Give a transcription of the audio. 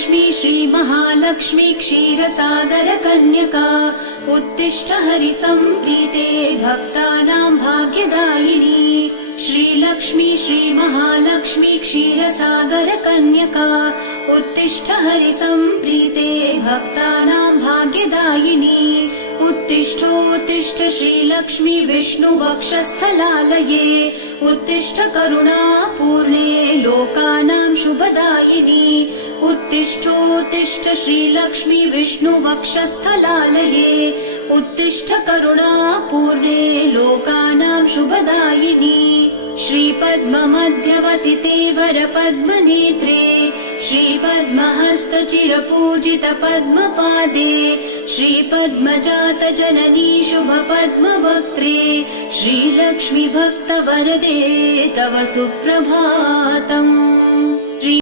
श्रीलक्ष्मी श्रीमहालक्ष्मी क्षीरसागर कन्यका उत्तिष्ठ हरिसम्प्रीते भक्तानां भाग्यदायिनी। श्रीलक्ष्मी श्रीमहालक्ष्मी क्षीरसागर कन्यका उत्तिष्ठ हरिसम्प्रीते भक्तानां भाग्यदायिनी। उत्तिष्ठोत्तिष्ठ श्रीलक्ष्मी विष्णुवक्षस्थलालये उत्तिष्ठ करुणापूर्णे लोकानां शुभदायिनी। उत्तिष्ठोत्तिष्ठ श्रीलक्ष्मी विष्णुवक्षस्थलालये उत्तिष्ठ करुणापूर्णे लोकानां शुभदायिनी। श्रीपद्ममध्यवसिते वरपद्मनेत्रे श्रीपद्महस्तचिरपूजित पद्मपादे श्रीपद्मजात जननी शुभपद्मवक्त्रे श्रीलक्ष्मी भक्तवरदे तव सुप्रभातम्।